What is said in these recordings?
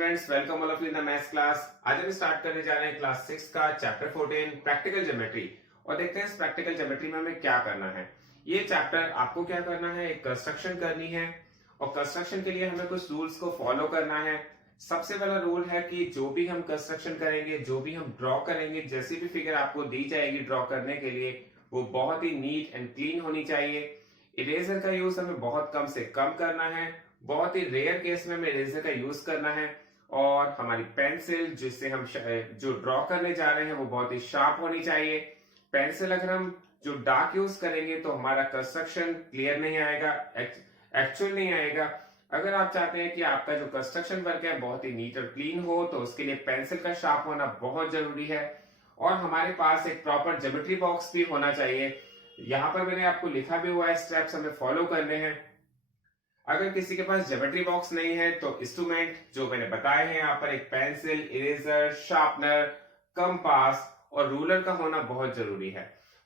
Students, welcome all of you in the maths class. आज हम start करने जा रहे हैं क्लास 6 का चैप्टर 14 प्रैक्टिकल ज्योमेट्री। और देखते हैं इस प्रैक्टिकल ज्योमेट्री में हमें क्या करना है। ये चैप्टर आपको क्या करना है, एक कंस्ट्रक्शन करनी है और कंस्ट्रक्शन के लिए हमें कुछ रूल्स को फॉलो करना है। सबसे पहला रूल है कि जो भी हम कंस्ट्रक्शन करेंगे, जो भी हम ड्रॉ करेंगे, जैसी भी फिगर आपको दी जाएगी ड्रॉ करने के लिए, वो बहुत ही नीट एंड क्लीन होनी चाहिए। इरेजर का यूज हमें बहुत कम से कम करना है, बहुत ही रेयर केस में हमें इरेजर का यूज करना है। और हमारी पेंसिल जिससे हम जो ड्रॉ करने जा रहे हैं वो बहुत ही शार्प होनी चाहिए। पेंसिल अगर हम जो डार्क यूज करेंगे तो हमारा कंस्ट्रक्शन क्लियर नहीं आएगा, एक्चुअल नहीं आएगा। अगर आप चाहते हैं कि आपका जो कंस्ट्रक्शन वर्क है बहुत ही नीट और क्लीन हो तो उसके लिए पेंसिल का शार्प होना बहुत जरूरी है। और हमारे पास एक प्रॉपर ज्योमेट्री बॉक्स भी होना चाहिए। यहाँ पर मैंने आपको लिखा भी हुआ है, स्टेप्स हमें फॉलो करने हैं। अगर किसी के पास ज्योमेट्री बॉक्स नहीं है तो इंस्ट्रूमेंट जो मैंने बताए हैं यहाँ पर, एक पेंसिल, इरेजर, शार्पनर, कंपास और रूलर का होना बहुत जरूरी है।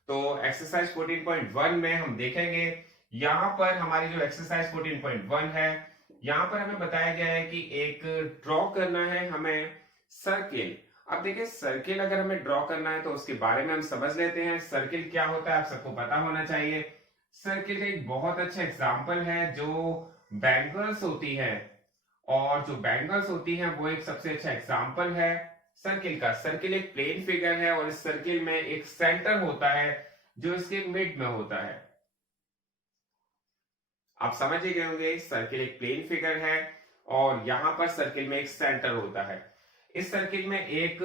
तो एक्सरसाइज 14.1 में हम देखेंगे, यहाँ पर हमारी जो एक्सरसाइज 14.1 है, यहाँ पर हमें बताया गया है कि एक ड्रॉ करना है हमें सर्किल। अब देखिए, सर्किल अगर हमें ड्रॉ करना है तो उसके बारे में हम समझ लेते हैं। सर्किल क्या होता है आप सबको पता होना चाहिए। सर्किल एक बहुत अच्छा एग्जाम्पल है जो बैंगल्स होती है, और जो बैंगल्स होती हैं वो एक सबसे अच्छा एग्जाम्पल है सर्किल का। सर्किल एक प्लेन फिगर है और इस सर्किल में एक सेंटर होता है जो इसके मिड में होता है। आप समझ ही गए होंगे, सर्किल एक प्लेन फिगर है और यहां पर सर्किल में एक सेंटर होता है। इस सर्किल में एक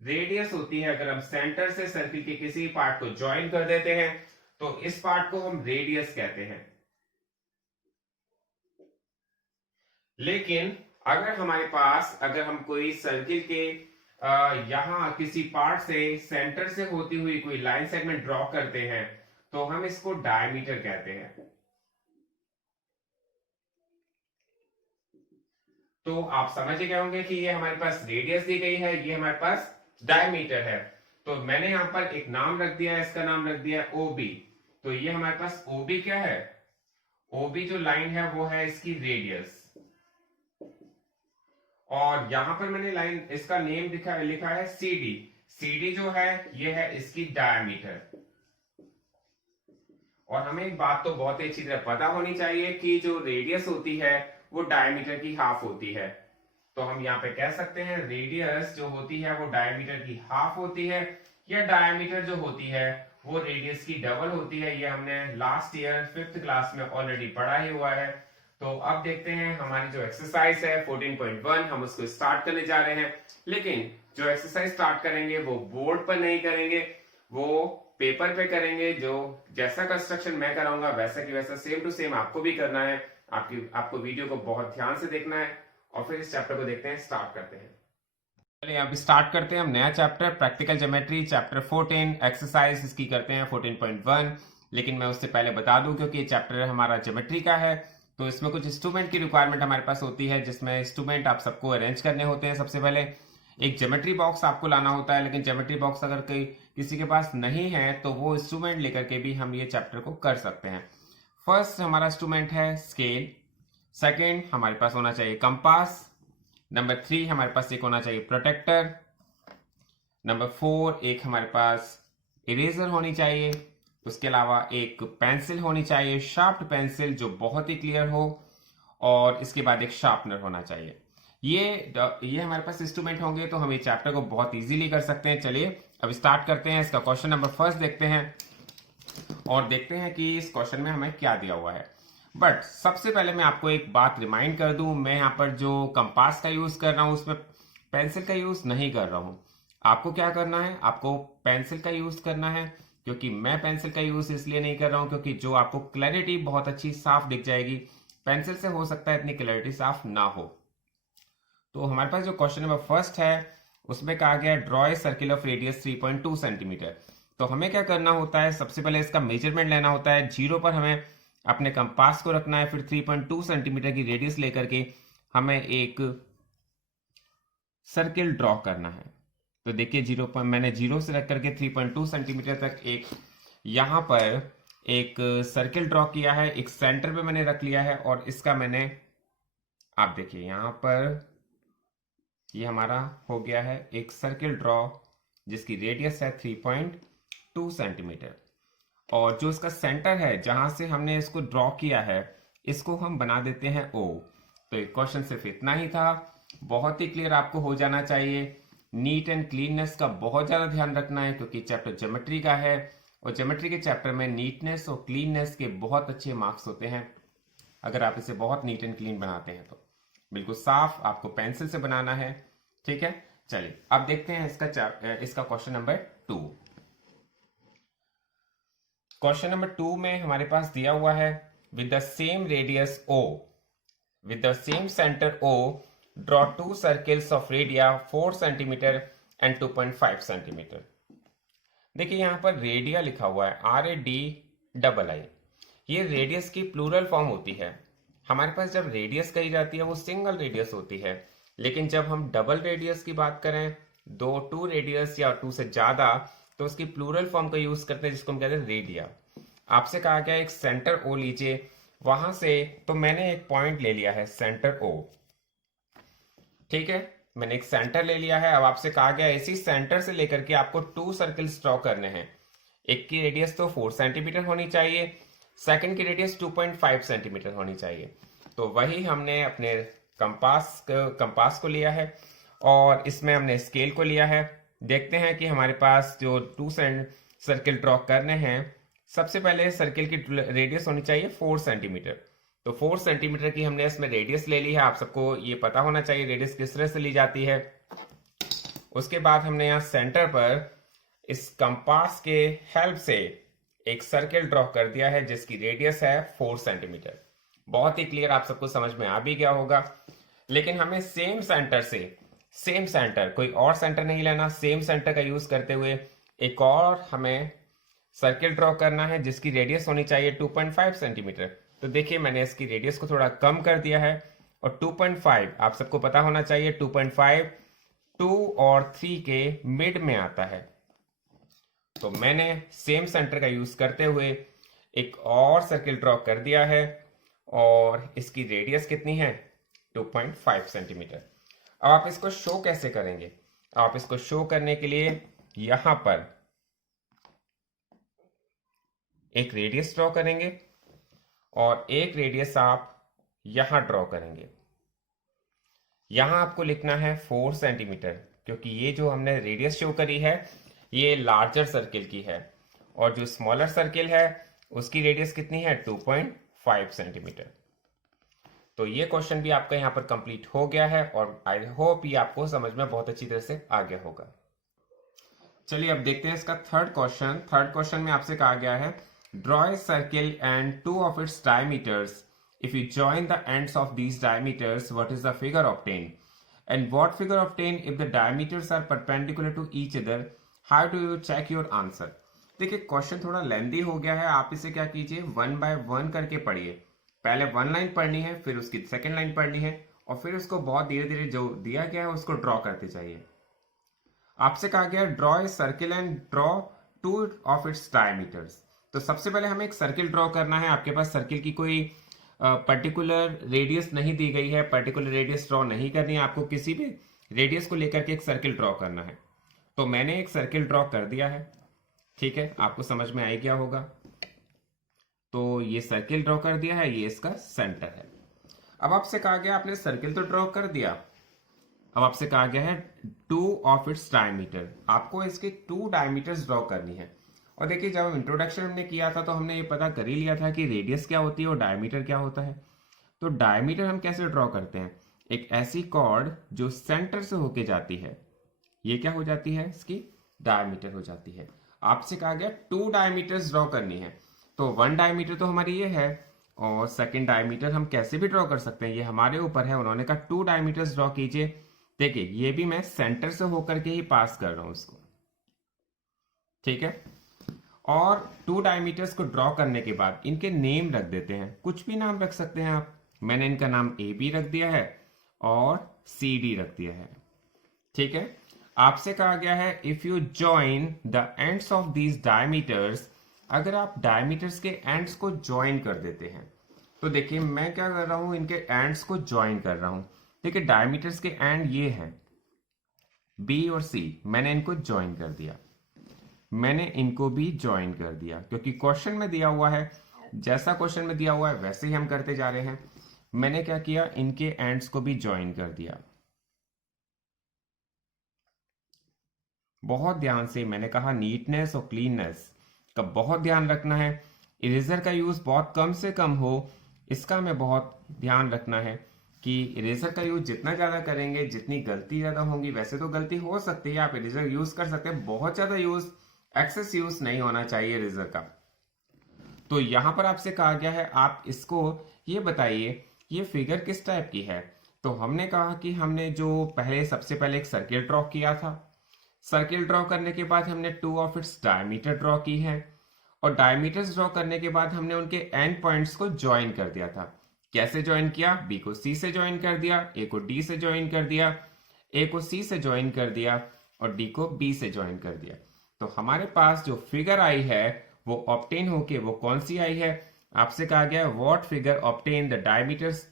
रेडियस होती है। अगर हम सेंटर से सर्किल के किसी पार्ट को ज्वाइन कर देते हैं तो इस पार्ट को हम रेडियस कहते हैं। लेकिन अगर हमारे पास, अगर हम कोई सर्किल के यहां किसी पार्ट से सेंटर से होती हुई कोई लाइन सेगमेंट ड्रॉ करते हैं तो हम इसको डायमीटर कहते हैं। तो आप समझ ही गए होंगे कि ये हमारे पास रेडियस दी गई है, ये हमारे पास डायमीटर है। तो मैंने यहां पर एक नाम रख दिया है, इसका नाम रख दिया ओबी। तो ये हमारे पास ओबी क्या है, ओबी जो लाइन है वो है इसकी रेडियस। और यहां पर मैंने लाइन, इसका नेम लिखा है सीडी। सीडी जो है ये है इसकी डायमीटर। और हमें एक बात तो बहुत ही अच्छी तरह पता होनी चाहिए कि जो रेडियस होती है वो डायमीटर की हाफ होती है। तो हम यहाँ पे कह सकते हैं रेडियस जो होती है वो डायमीटर की हाफ होती है, या डायमीटर जो होती है वो रेडियस की डबल होती है। ये हमने लास्ट ईयर 5th क्लास में ऑलरेडी पढ़ा ही हुआ है। तो अब देखते हैं हमारी जो एक्सरसाइज है 14.1, हम उसको स्टार्ट करने जा रहे हैं। लेकिन जो एक्सरसाइज स्टार्ट करेंगे वो बोर्ड पर नहीं करेंगे, वो पेपर पे करेंगे। जो जैसा कंस्ट्रक्शन मैं कराऊंगा वैसा की वैसा सेम टू सेम आपको भी करना है। आपको वीडियो को बहुत ध्यान से देखना है और फिर इस चैप्टर को देखते हैं, स्टार्ट करते हैं। चलिए अभी स्टार्ट करते हैं हम नया chapter, practical geometry chapter 14, exercise इसकी करते हैं 14.1। लेकिन मैं उससे पहले बता दूं, क्योंकि ये चैप्टर हमारा ज्योमेट्री का है तो इसमें कुछ इंस्ट्रूमेंट की रिक्वायरमेंट हमारे पास होती है, जिसमें इंस्ट्रूमेंट आप सबको अरेंज करने होते हैं। सबसे पहले एक ज्योमेट्री बॉक्स आपको लाना होता है, लेकिन ज्योमेट्री बॉक्स अगर किसी के पास नहीं है तो वो इंस्ट्रूमेंट लेकर के भी हम ये चैप्टर को कर सकते हैं। फर्स्ट हमारा इंस्ट्रूमेंट है स्केल। सेकेंड हमारे पास होना चाहिए कंपास। नंबर 3 हमारे पास एक होना चाहिए प्रोटेक्टर। नंबर 4 एक हमारे पास इरेजर होनी चाहिए। उसके अलावा एक पेंसिल होनी चाहिए, शार्प्ड पेंसिल जो बहुत ही क्लियर हो। और इसके बाद एक शार्पनर होना चाहिए। ये हमारे पास इंस्ट्रूमेंट होंगे तो हम ये चैप्टर को बहुत इजीली कर सकते हैं। चलिए अब स्टार्ट करते हैं। इसका क्वेश्चन नंबर फर्स्ट देखते हैं और देखते हैं कि इस क्वेश्चन में हमें क्या दिया हुआ है। बट सबसे पहले मैं आपको एक बात रिमाइंड कर दूं, मैं यहाँ पर जो कंपास का यूज कर रहा हूं उसमें पेंसिल का यूज नहीं कर रहा हूं। आपको क्या करना है, आपको पेंसिल का यूज करना है। क्योंकि मैं पेंसिल का यूज इसलिए नहीं कर रहा हूं क्योंकि जो आपको क्लैरिटी बहुत अच्छी साफ दिख जाएगी, पेंसिल से हो सकता है इतनी क्लैरिटी साफ ना हो। तो हमारे पास जो क्वेश्चन नंबर फर्स्ट है उसमें कहा गया draw a circle of radius 3.2 centimetre. तो हमें क्या करना होता है, सबसे पहले इसका मेजरमेंट लेना होता है। 0 पर हमें अपने कंपास को रखना है, फिर 3.2 सेंटीमीटर की रेडियस लेकर के हमें एक सर्किल ड्रॉ करना है। तो देखिए 0 पर मैंने 0 से रख करके 3.2 सेंटीमीटर तक एक यहां पर एक सर्किल ड्रॉ किया है। एक सेंटर पे मैंने रख लिया है और इसका मैंने, आप देखिए यहां पर ये हमारा हो गया है एक सर्किल ड्रॉ जिसकी रेडियस है 3.2 सेंटीमीटर। और जो इसका सेंटर है जहां से हमने इसको ड्रॉ किया है इसको हम बना देते हैं O। तो एक क्वेश्चन सिर्फ इतना ही था, बहुत ही क्लियर आपको हो जाना चाहिए। नीट एंड क्लीननेस का बहुत ज्यादा ध्यान रखना है क्योंकि चैप्टर ज्योमेट्री का है और ज्योमेट्री के चैप्टर में नीटनेस और क्लीननेस के बहुत अच्छे मार्क्स होते हैं अगर आप इसे बहुत नीट एंड क्लीन बनाते हैं तो। बिल्कुल साफ आपको पेंसिल से बनाना है, ठीक है। चलिए अब देखते हैं इसका क्वेश्चन नंबर 2। क्वेश्चन नंबर 2 में हमारे पास दिया हुआ है with the same radius O, with the same center O, draw two circles of radii 4 centimeter and 2.5 centimeter। देखिए यहाँ पर रेडिया लिखा हुआ है RADII। ये रेडियस की प्लूरल फॉर्म होती है। हमारे पास जब रेडियस कही जाती है वो सिंगल रेडियस होती है, लेकिन जब हम डबल रेडियस की बात करें, टू रेडियस या टू से ज्यादा, तो उसकी प्लूरल फॉर्म का यूज करते हैं जिसको हम कहते हैं रेडिया। आपसे कहा गया एक सेंटर O लीजिए, वहां से तो मैंने एक पॉइंट ले लिया है सेंटर O, ठीक है, मैंने एक सेंटर ले लिया है। अब आपसे कहा गया इसी सेंटर से लेकर के आपको 2 सर्कल्स ड्रॉ करने हैं। एक की रेडियस तो 4 सेंटीमीटर होनी चाहिए, सेकंड की रेडियस 2.5 सेंटीमीटर होनी चाहिए। तो वही हमने अपने कंपास को लिया है और इसमें हमने स्केल को लिया है। देखते हैं कि हमारे पास जो 2 सर्कल ड्रॉ करने हैं, सबसे पहले सर्किल की रेडियस होनी चाहिए 4 सेंटीमीटर। तो 4 सेंटीमीटर की हमने इसमें रेडियस ले ली है। आप सबको ये पता होना चाहिए रेडियस किस तरह से ली जाती है। उसके बाद हमने यहाँ सेंटर पर इस कंपास के हेल्प से एक सर्किल ड्रॉ कर दिया है जिसकी रेडियस है 4 सेंटीमीटर। बहुत ही क्लियर, आप सबको समझ में आ भी गया होगा। लेकिन हमें सेम सेंटर, कोई और सेंटर नहीं लेना, सेम सेंटर का यूज करते हुए एक और हमें सर्किल ड्रॉ करना है जिसकी रेडियस होनी चाहिए 2.5 सेंटीमीटर। तो देखिए मैंने इसकी रेडियस को थोड़ा कम कर दिया है और 2.5 आप सबको पता होना चाहिए 2.5 2 और 3 के मिड में आता है। तो मैंने सेम सेंटर का यूज करते हुए एक और सर्किल ड्रॉ कर दिया है और इसकी रेडियस कितनी है 2.5 सेंटीमीटर। अब आप इसको शो कैसे करेंगे? आप इसको शो करने के लिए यहां पर एक रेडियस ड्रॉ करेंगे और एक रेडियस आप यहां ड्रॉ करेंगे। यहां आपको लिखना है 4 सेंटीमीटर क्योंकि ये जो हमने रेडियस शो करी है ये लार्जर सर्किल की है और जो स्मॉलर सर्किल है उसकी रेडियस कितनी है 2.5 सेंटीमीटर। तो ये क्वेश्चन भी आपका यहां पर कंप्लीट हो गया है और आई होप ये आपको समझ में बहुत अच्छी तरह से आ गया होगा। चलिए अब देखते हैं इसका थर्ड क्वेश्चन में आपसे कहा गया है draw a circle and 2 of its diameters. If you join the ends of these diameters, what is the figure obtained? And what figure obtained if the diameters are perpendicular to each other? How do you check your answer? देखिए question थोड़ा लेंदी हो गया है, आप इसे क्या कीजिए 1 by 1 करके पढ़िए। पहले 1 लाइन पढ़नी है, फिर उसकी सेकेंड लाइन पढ़नी है और फिर उसको बहुत धीरे धीरे जो दिया गया है उसको ड्रॉ करते जाइए। आपसे कहा गया draw a circle and draw 2 of its diameters। तो सबसे पहले हमें एक सर्किल ड्रॉ करना है। आपके पास सर्किल की कोई पर्टिकुलर रेडियस नहीं दी गई है, पर्टिकुलर रेडियस ड्रॉ नहीं करनी है, आपको किसी भी रेडियस को लेकर के एक सर्किल ड्रॉ करना है। तो मैंने एक सर्किल ड्रॉ कर दिया है, ठीक है, आपको समझ में आ गया होगा। तो ये सर्किल ड्रॉ कर दिया है, ये इसका सेंटर है। अब आपसे कहा गया आपने सर्किल तो ड्रॉ कर दिया, अब आपसे कहा गया है 2 of its diameter, आपको इसके 2 डायमीटर्स ड्रॉ करनी है। और देखिए जब हम इंट्रोडक्शन हमने किया था तो हमने ये पता कर ही लिया था कि रेडियस क्या होती है और डायमीटर क्या होता है। तो डायमीटर हम कैसे ड्रॉ करते हैं, एक ऐसी कॉर्ड जो सेंटर से होके जाती है, ये क्या हो जाती है, इसकी डायमीटर हो जाती है। आपसे कहा गया 2 डायमीटर्स ड्रॉ करनी है। तो 1 डायमीटर तो हमारी ये है और सेकेंड डायमीटर हम कैसे भी ड्रॉ कर सकते हैं, ये हमारे ऊपर है। उन्होंने कहा 2 डायमीटर्स ड्रॉ कीजिए। देखिए ये भी मैं सेंटर से होकर के ही पास कर रहा हूं इसको, ठीक है। और 2 डायमीटर्स को ड्रॉ करने के बाद इनके नेम रख देते हैं, कुछ भी नाम रख सकते हैं आप। मैंने इनका नाम AB रख दिया है और CD रख दिया है, ठीक है। आपसे कहा गया है if you join the ends of these diameters, अगर आप डायमीटर्स के एंड्स को ज्वाइन कर देते हैं। तो देखिए मैं क्या कर रहा हूं, इनके एंड्स को ज्वाइन कर रहा हूं। देखिए डायमीटर्स के एंड ये हैं बी और सी मैंने इनको ज्वाइन कर दिया, मैंने इनको भी ज्वाइन कर दिया, क्योंकि क्वेश्चन में दिया हुआ है, जैसा क्वेश्चन में दिया हुआ है वैसे ही हम करते जा रहे हैं। मैंने क्या किया, इनके एंड्स को भी ज्वाइन कर दिया। बहुत ध्यान से, मैंने कहा नीटनेस और क्लीननेस का बहुत ध्यान रखना है। इरेजर का यूज बहुत कम से कम हो, इसका हमें बहुत ध्यान रखना है कि इरेजर का यूज जितना ज्यादा करेंगे, जितनी गलती ज्यादा होंगी, वैसे तो गलती हो सकती है, आप इरेजर यूज कर सकते हैं, बहुत ज्यादा यूज, एक्सेस यूज नहीं होना चाहिए इरेजर का। तो यहां पर आपसे कहा गया है आप इसको ये बताइए ये फिगर किस टाइप की है। तो हमने कहा कि हमने जो सबसे पहले एक सर्किल ड्रॉ किया था, सर्किल ड्रॉ करने के बाद हमने 2 ऑफ इट्स डायमीटर ड्रॉ की है, और डायमीटर्स ड्रॉ करने के बाद हमने उनके एंड पॉइंट्स को ज्वाइन कर दिया था। कैसे ज्वाइन किया, बी को सी से ज्वाइन कर दिया, ए को डी से ज्वाइन कर दिया, ए को सी से ज्वाइन कर दिया, और डी को बी से ज्वाइन कर दिया। तो हमारे पास जो फिगर आई है वो ऑब्टेन होके वो कौन सी आई है, आपसे कहा गया what figure obtain the diameters.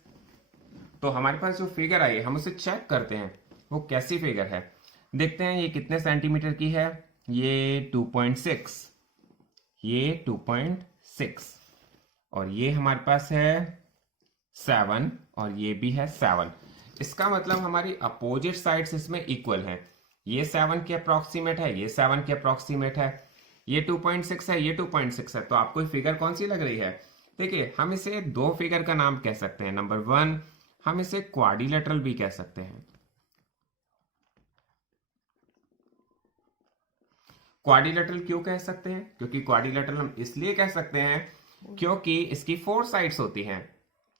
तो हमारे पास जो फिगर आई है हम उसे चेक करते हैं वो कैसी फिगर है। देखते हैं ये कितने सेंटीमीटर की है, ये 2.6, ये 2.6, और ये हमारे पास है 7, और ये भी है 7। इसका मतलब हमारी अपोजिट साइड्स इसमें इक्वल हैं। ये 7 के अप्रोक्सीमेट है, ये 7 के अप्रोक्सीमेट है, ये 2.6 है, ये 2.6 है। तो आपको फिगर कौन सी लग रही है, देखिए हम इसे दो फिगर का नाम कह सकते हैं। नंबर 1 हम इसे क्वाड्रिलेटरल भी कह सकते हैं। क्वाड्रिलेटरल क्यों कह सकते हैं, क्योंकि क्वाड्रिलेटरल हम इसलिए कह सकते हैं क्योंकि इसकी 4 साइड्स होती हैं।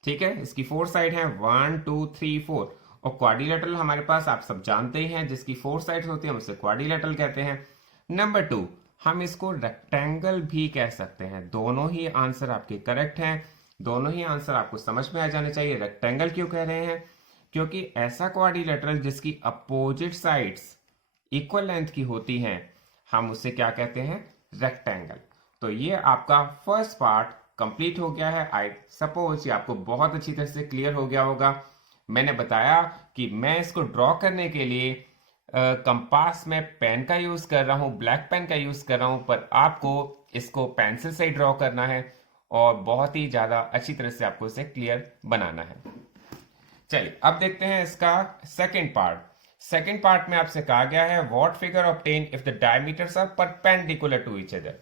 ठीक है, इसकी 4 साइड हैं, 1 2 3 4, और क्वाड्रिलेटरल हमारे पास आप सब जानते ही हैं जिसकी 4 साइड्स होती हैं उसे क्वाड्रिलेटरल कहते हैं। नंबर 2 हम इसको रेक्टेंगल भी कह सकते हैं। दोनों ही आंसर आपके करेक्ट हैं, दोनों ही आंसर आपको समझ में आ जाने चाहिए। रेक्टेंगल क्यों कह रहे हैं, क्योंकि ऐसा क्वाड्रिलेटरल जिसकी अपोजिट साइड्स इक्वल लेंथ की होती हैं हम उसे क्या कहते हैं, रेक्टेंगल। तो ये आपका फर्स्ट पार्ट कंप्लीट हो गया है। आई सपोज ये आपको बहुत अच्छी तरह से क्लियर हो गया होगा। मैंने बताया कि मैं इसको ड्रॉ करने के लिए कंपास में पेन का यूज कर रहा हूं, ब्लैक पेन का यूज कर रहा हूं, पर आपको इसको पेंसिल से ही ड्रॉ करना है और बहुत ही ज्यादा अच्छी तरह से आपको इसे क्लियर बनाना है। चलिए अब देखते हैं इसका सेकंड पार्ट। सेकंड पार्ट में आपसे कहा गया है what figure obtain if the diameters are perpendicular to each other.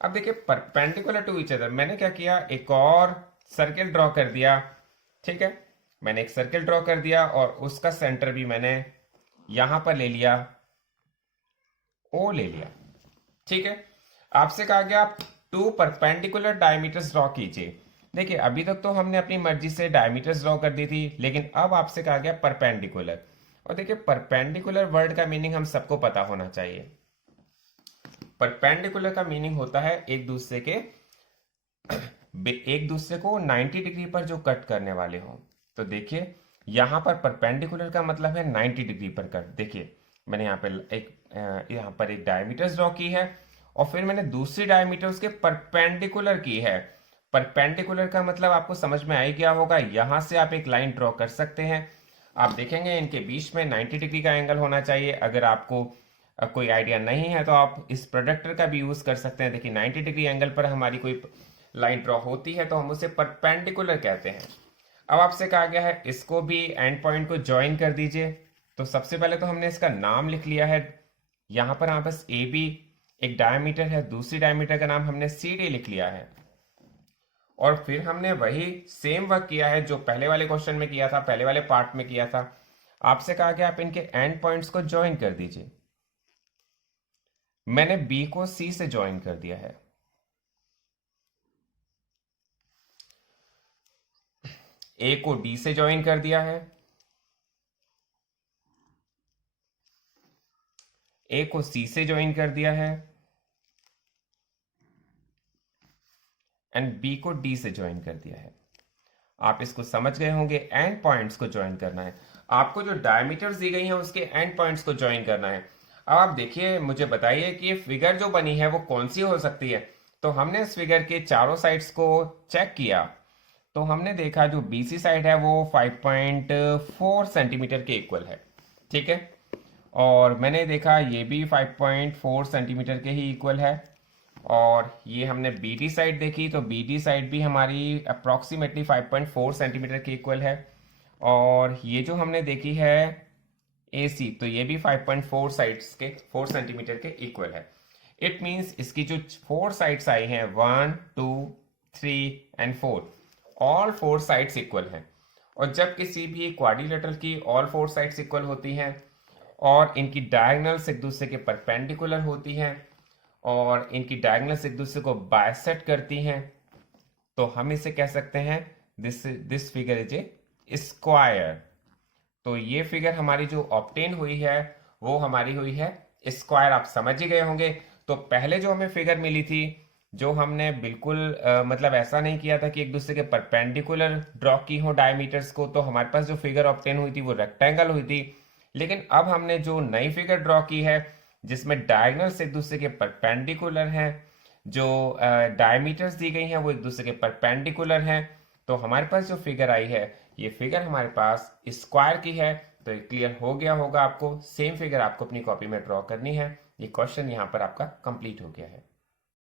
अब देखिए परपेंडिकुलर टू ईच अदर, मैंने क्या किया, एक और सर्किल ड्रॉ कर दिया। ठीक है, मैंने एक सर्किल ड्रॉ कर दिया और उसका सेंटर भी मैंने यहां पर ले लिया, ओ ले लिया। ठीक है, आपसे कहा गया आप 2 परपेंडिकुलर डायमीटर्स ड्रॉ कीजिए। देखिए अभी तक तो हमने अपनी मर्जी से डायमीटर्स ड्रॉ कर दी थी, लेकिन अब आपसे कहा गया परपेंडिकुलर। और देखिए परपेंडिकुलर वर्ड का मीनिंग हम सबको पता होना चाहिए। परपेंडिकुलर का मीनिंग होता है एक दूसरे को 90 डिग्री पर जो कट करने वाले हो। तो देखिए यहां पर परपेंडिकुलर का मतलब है 90 डिग्री पर कट। देखिए मैंने यहाँ पर एक डायमीटर ड्रॉ की है और फिर मैंने दूसरी डायमीटर उसके परपेंडिकुलर की है। परपेंडिकुलर का मतलब आपको समझ में आ ही गया होगा, यहां से आप एक लाइन ड्रॉ कर सकते हैं। आप देखेंगे इनके बीच में 90 डिग्री का एंगल होना चाहिए। अगर आपको कोई आइडिया नहीं है तो आप इस प्रोडक्टर का भी यूज कर सकते हैं। देखिए 90 डिग्री एंगल पर हमारी कोई लाइन ड्रॉ होती है तो हम उसे परपेंडिकुलर कहते हैं। अब आपसे कहा गया है इसको भी एंड पॉइंट को ज्वाइन कर दीजिए। तो सबसे पहले तो हमने इसका नाम लिख लिया है, यहां पर हमारे पास ए बी एक डायमीटर है, दूसरी डायमीटर का नाम हमने सी डी लिख लिया है। और फिर हमने वही सेम वर्क किया है जो पहले वाले क्वेश्चन में किया था, पहले वाले पार्ट में किया था। आपसे कहा गया आप इनके एंड पॉइंट्स को ज्वाइन कर दीजिए। मैंने बी को सी से ज्वाइन कर दिया है, ए को डी से ज्वाइन कर दिया है, ए को सी से ज्वाइन कर दिया है, एंड बी को डी से ज्वाइन कर दिया है। आप इसको समझ गए होंगे, एंड पॉइंट्स को ज्वाइन करना है। आपको जो डायमीटर्स दी गई हैं उसके एंड पॉइंट्स को ज्वाइन करना है। अब आप देखिए मुझे बताइए कि ये फिगर जो बनी है वो कौन सी हो सकती है। तो हमने इस फिगर के चारों साइड्स को चेक किया तो हमने देखा जो बीसी साइड है वो 5.4 सेंटीमीटर के इक्वल है। ठीक है, और मैंने देखा ये भी 5.4 सेंटीमीटर के ही इक्वल है। और ये हमने बी डी साइड देखी तो बी डी साइड भी हमारी अप्रॉक्सीमेटली 5.4 सेंटीमीटर के इक्वल है। और ये जो हमने देखी है ए सी, तो ये भी 5.4 साइड्स के 4 सेंटीमीटर के इक्वल है। इट मीन्स इसकी जो 4 साइड्स आई हैं 1 2 3 एंड 4, ऑल 4 साइड्स इक्वल हैं। और जब किसी भी क्वाड्रिलेटरल की ऑल 4 साइड्स इक्वल होती हैं और इनकी डायगोनल्स एक दूसरे के परपेंडिकुलर होती हैं और इनकी डायगोनल्स एक दूसरे को बाइसेक्ट करती हैं, तो हम इसे कह सकते हैं this figure is a square. तो ये फिगर हमारी जो ऑब्टेन हुई है वो हमारी हुई है स्क्वायर। आप समझ ही गए होंगे। तो पहले जो हमें फिगर मिली थी, जो हमने बिल्कुल मतलब ऐसा नहीं किया था कि एक दूसरे के परपेंडिकुलर ड्रॉ की हो डायमीटर्स को, तो हमारे पास जो फिगर ऑब्टेन हुई थी वो रेक्टेंगल हुई थी। लेकिन अब हमने जो नई फिगर ड्रॉ की है जिसमें डायगोनल्स एक दूसरे के परपेंडिकुलर हैं, जो डायमीटर्स दी गई हैं वो एक दूसरे के परपेंडिकुलर हैं, तो हमारे पास जो फिगर आई है ये फिगर हमारे पास स्क्वायर की है। तो ये क्लियर हो गया होगा आपको। सेम फिगर आपको अपनी कॉपी में ड्रॉ करनी है। ये क्वेश्चन यहाँ पर आपका कंप्लीट हो गया है।